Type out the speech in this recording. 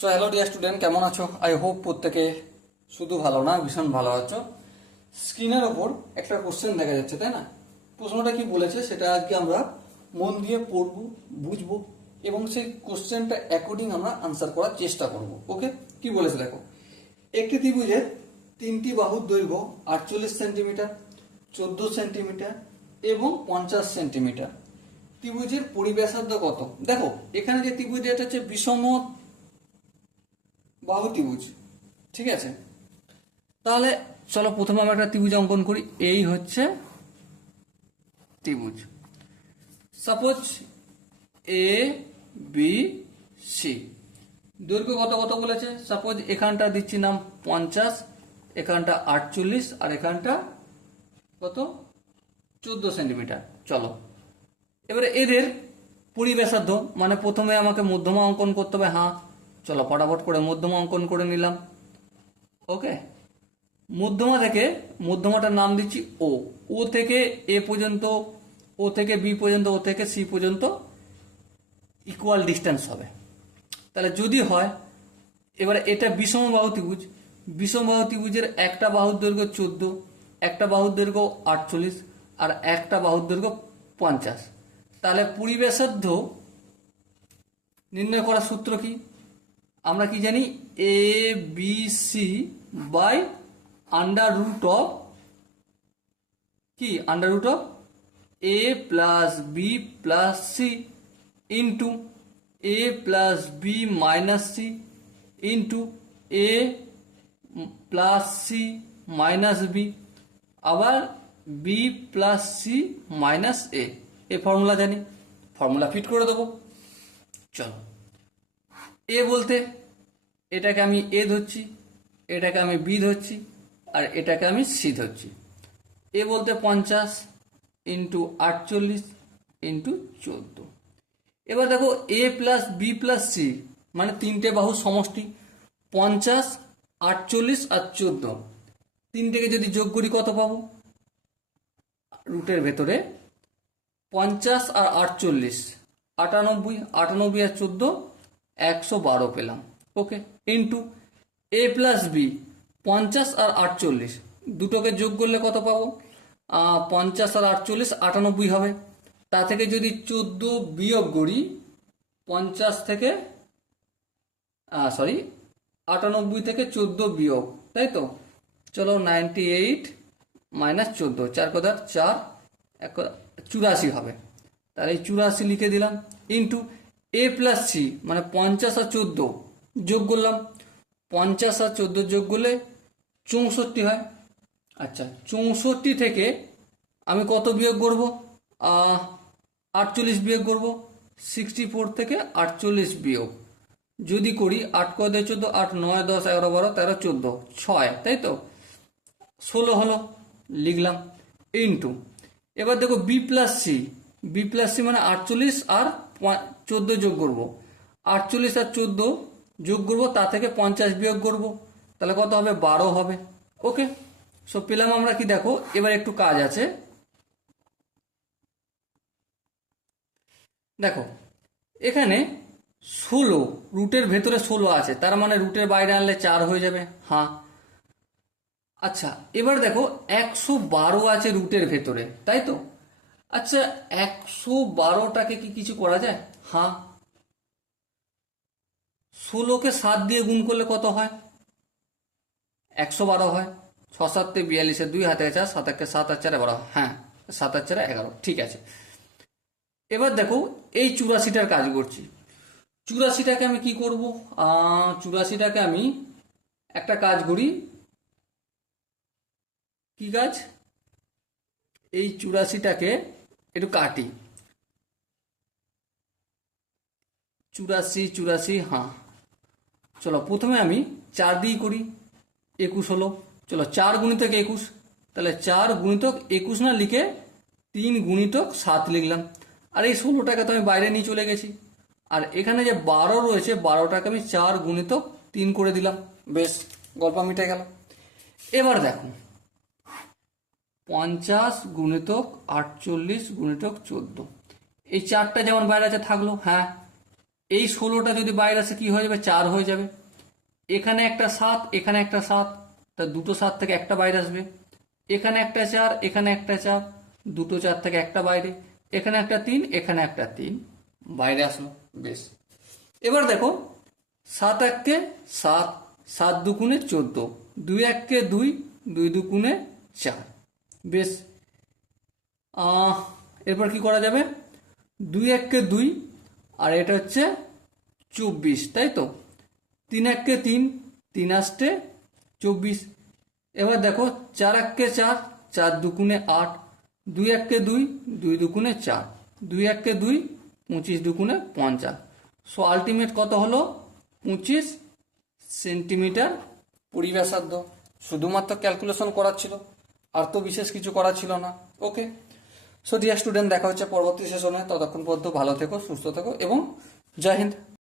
So hello dear student, কেমন আছো? I hope প্রত্যেকে শুধু ভালো না, ভীষণ ভালো আছো। স্ক্রিনের ওপর একটা কোশ্চেন দেখা যাচ্ছে, তাই না? প্রশ্নটা কি বলেছে সেটা আজকে আমরা মন দিয়ে পড়বো, বুঝবো এবং সেই কোশ্চেনটা অ্যাকর্ডিং আমরা আনসার করার চেষ্টা করব। ওকে, কি বলেছে দেখো। একটি ত্রিভুজের তিনটি বাহুর দৈর্ঘ্য 48 সেন্টিমিটার, 14 সেন্টিমিটার এবং 50 সেন্টিমিটার। ত্রিভুজের পরিব্যাসার্ধ কত? দেখো এখানে যে ত্রিভুজ, এটা হচ্ছে বিষম বাহু ত্রিভুজ, ঠিক আছে? তাহলে চলো প্রথমে আমরা একটা ত্রিভুজ অঙ্কন করি। এই হচ্ছে ত্রিভুজ, সাপোজ এ বি সি। দৈর্ঘ্য কত কত বলেছে? সাপোজ এখানটা দিচ্ছি নাম 50, এখানটা 48 আর এখানটা কত 14 সেন্টিমিটার। চলো এবারে এদের পরিব্যাসার্ধ, মানে প্রথমে আমাকে মধ্যমা অঙ্কন করতে হবে। হ্যাঁ চলো ফটাফট করে মধ্যমা অঙ্কন করে নিলাম। ওকে, মধ্যমা থেকে, মধ্যমাটার নাম দিচ্ছি ও। ও থেকে এ পর্যন্ত, ও থেকে বি পর্যন্ত, ও থেকে সি পর্যন্ত ইকুয়াল ডিস্টেন্স হবে। তাহলে যদি হয়, এবারে এটা বিষমবাহু ত্রিভুজ। বিষমবাহু ত্রিভুজের একটা বাহুর দৈর্ঘ্য 14, একটা বাহুর দৈর্ঘ্য 48 আর একটা বাহুর দৈর্ঘ্য 50। তাহলে পরিব্যাসার্ধ নির্ণয় করার সূত্র কি? আমরা কি জানি? A B C by under root of কি? Under root of A plus B plus C into A plus B minus C into A plus C minus B, আবার B plus C minus A. এই formula জানি, formula fit করে দেবো। চলো, এ বলতে এটাকে আমি এ ধরছি, এটাকে আমি বি ধরছি আর এটাকে আমি সি ধরছি। এ বলতে 50 ইন্টু 48 ইন্টু 14। এবার দেখো এ প্লাস বি প্লাস সি মানে তিনটে বাহু সমষ্টি 50, 48 আর 14। তিনটেকে যদি যোগ করি কত পাবো? রুটের ভেতরে 50 আর 48 98, 98 আর 14 112 পেলাম। ওকে, ইন্টু এ প্লাস বি 50 আর 48 দুটোকে যোগ করলে কত পাবো? 50 আর 48 98 হবে। তা থেকে যদি 14 বিয়োগ করি 50 থেকে, 98 থেকে 14 বিয়োগ, তাই তো? চলো 98 মাইনাস 14, 4 কথা 4, 84 হবে। তাহলে এই 84 লিখে দিলাম ইন্টু এ প্লাস সি মানে 50 আর 14 যোগ করলাম। 50 আর 14 যোগ করলে 64 হয়। আচ্ছা, 64 থেকে আমি কত বিয়োগ করবো? 48 বিয়োগ করবো। 64 থেকে 48 বিয়োগ যদি করি, 8 কয় 14, 8 9 10 11 12 13 14 6, তাই তো? 16 হলো, লিখলাম ইন্টু। এবার দেখো B plus C, B plus C মানে 48 আর 14 যোগ করবো। 48 আর 14 যোগ করবো, তা থেকে 50 বিয়োগ করবো, তাহলে কত হবে? 12 হবে। ওকে, সো পেলাম আমরা কি? দেখো এবার একটু কাজ আছে। দেখো এখানে 16, রুটের ভেতরে 16 আছে, তার মানে রুটের বাইরে আনলে 4 হয়ে যাবে। হ্যাঁ, আচ্ছা এবার দেখো 112 আছে রুটের ভেতরে, তাই তো? আচ্ছা 112টাকে কি কিছু করা যায়? হ্যাঁ, 16কে 7 দিয়ে গুণ করলে কত হয়? 112 হয়। 6 7 42, 2 হাতে 4, 7 1 7 আর 4 12। হ্যাঁ, 7 আর 4 11, ঠিক আছে। এবার দেখো এই 84টার কাজ করছি। 84টাকে আমি কি করব? 84টাকে আমি একটা কাজ করি। কি কাজ? এই 84টাকে একটু কাটি। 84 84, হ্যাঁ চলো প্রথমে আমি 4 দিয়ে করি, 21 হলো। চলো 4 গুণিতক 21, তাহলে 4 গুণিতক 21 না লিখে 3 গুণিতক 7 লিখলাম। আর এই 16টাকে তো আমি বাইরে নিয়ে চলে গেছি। আর এখানে যে 12 রয়েছে, 12টাকে আমি 4 গুণিতক 3 করে দিলাম। বেশ, গল্প মিটে গেল। এবার দেখো 50 গুণিতক 48 গুণিতক 14, এই 4টা যেমন বাইরে আছে থাকলো। হ্যাঁ, এই 16টা যদি বাইরে আসে কি হয়ে যাবে, 4 হয়ে যাবে। এখানে একটা 7, এখানে একটা 7, তা দুটো 7 থেকে একটা বাইরে আসবে। এখানে একটা 4, এখানে একটা 4, দুটো 4 থেকে একটা বাইরে। এখানে একটা 3, এখানে একটা 3 বাইরে আসলো। বেশ, এবার দেখো 7 এককে 7, 7 দুগুণে 14, 2 এককে 2, 2 দুগুণে 4। বেশ, এরপর কি করা যাবে, 2 এককে 2, আর এটা হচ্ছে 24, তাই তো। 3 এককে 3, 3 আষ্টে 24। এবার দেখো 4 এককে 4, 4 দুগুণে 8, 2 এককে 2, 2 দুগুণে 4, 2 এককে 2, 25 দুগুণে 50। সো আলটিমেট কত হলো, 25 সেন্টিমিটার পরিব্যাসার্ধ। শুধুমাত্র ক্যালকুলেশন করার ছিল, আর তো বিশেষ কিছু করা ছিল না। ওকে, সো ডিয়ার স্টুডেন্ট, দেখা হচ্ছে পরবর্তী সেশনে। ততক্ষণ পর্যন্ত ভালো থেকো, সুস্থ থেকো এবং জয় হিন্দ।